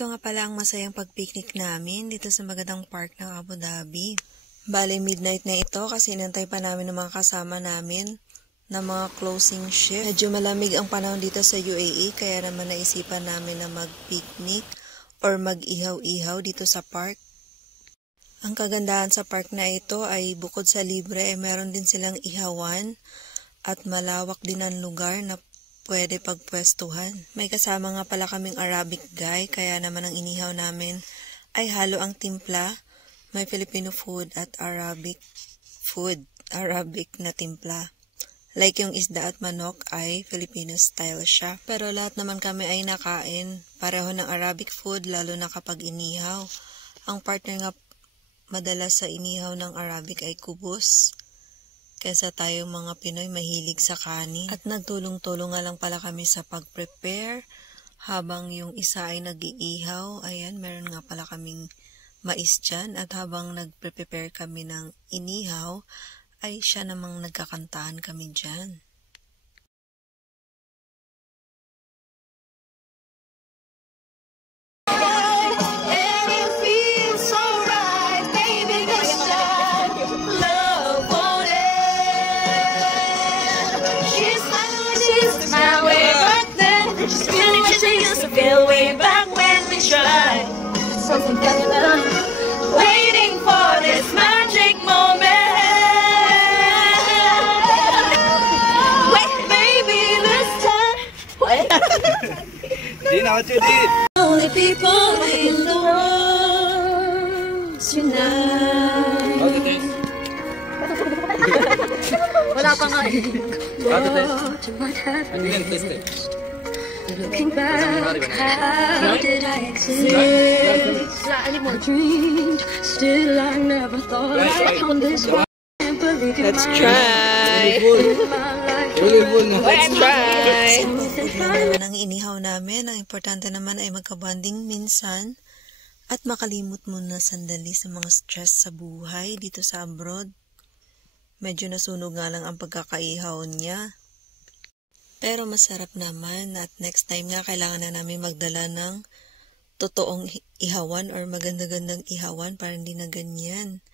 Ito nga pala ang masayang pag-picnic namin dito sa magandang park ng Abu Dhabi. Bale, midnight na ito kasi inantay pa namin ng mga kasama namin na mga closing shift. Medyo malamig ang panahon dito sa UAE kaya naman naisipan namin na mag-picnic or mag-ihaw-ihaw dito sa park. Ang kagandahan sa park na ito ay bukod sa libre ay meron din silang ihawan at malawak din ang lugar na pwede pagpwestuhan. May kasama nga pala kaming Arabic guy, kaya naman ang inihaw namin ay halo ang timpla. May Filipino food at Arabic food. Arabic na timpla. Like yung isda at manok ay Filipino style siya. Pero lahat naman kami ay nakain. Pareho ng Arabic food lalo na kapag inihaw. Ang partner nga madalas sa inihaw ng Arabic ay kubos. Kesa tayong mga Pinoy mahilig sa kanin. At nagtulong-tulong nga lang pala kami sa pag-prepare. Habang yung isa ay nag-iihaw, ayan, meron nga pala kaming mais dyan. At habang nag-prepare kami ng inihaw, ay siya namang nagkakantahan kami dyan. Feel way back when we tried something better, waiting for this magic moment. Wait, baby, this time. Wait. Gina, what you did? Only people in the world tonight. How to taste? Wala pa nga eh. How to taste? I didn't taste it. Looking back, how did I exist? I dreamed, still I never thought I'd come this far. Let's try! Let's try! Naman ang inihaw namin. Ang importante naman ay magkabanding minsan at makalimot muna sandali sa mga stress sa buhay dito sa abroad. Medyo nasunog nga lang ang pagkakaihaw niya. Pero masarap naman at next time nga kailangan na namin magdala ng totoong ihawan or maganda-gandang ihawan para hindi na ganyan.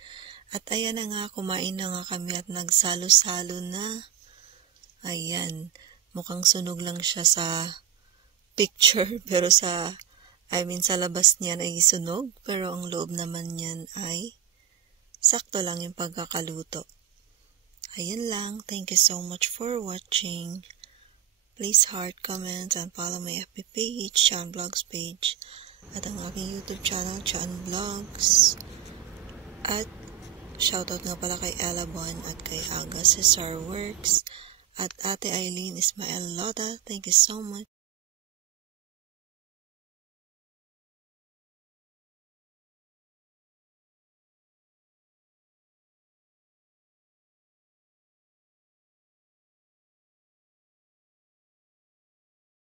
At ayan na nga, kumain na nga kami at nagsalo-salo na. Ayan, mukhang sunog lang siya sa picture pero sa labas niyan ay sunog pero ang loob naman niyan ay sakto lang yung pagkakaluto. Ayan lang, thank you so much for watching. Please heart, comment, and follow my FB page, Chan Vlogs page, at ang aking YouTube channel, Chan Vlogs. At shoutout nga pala kay Ella Bon at kay Aga Cesar Works, at Ate Eileen Ismael Loda. Thank you so much.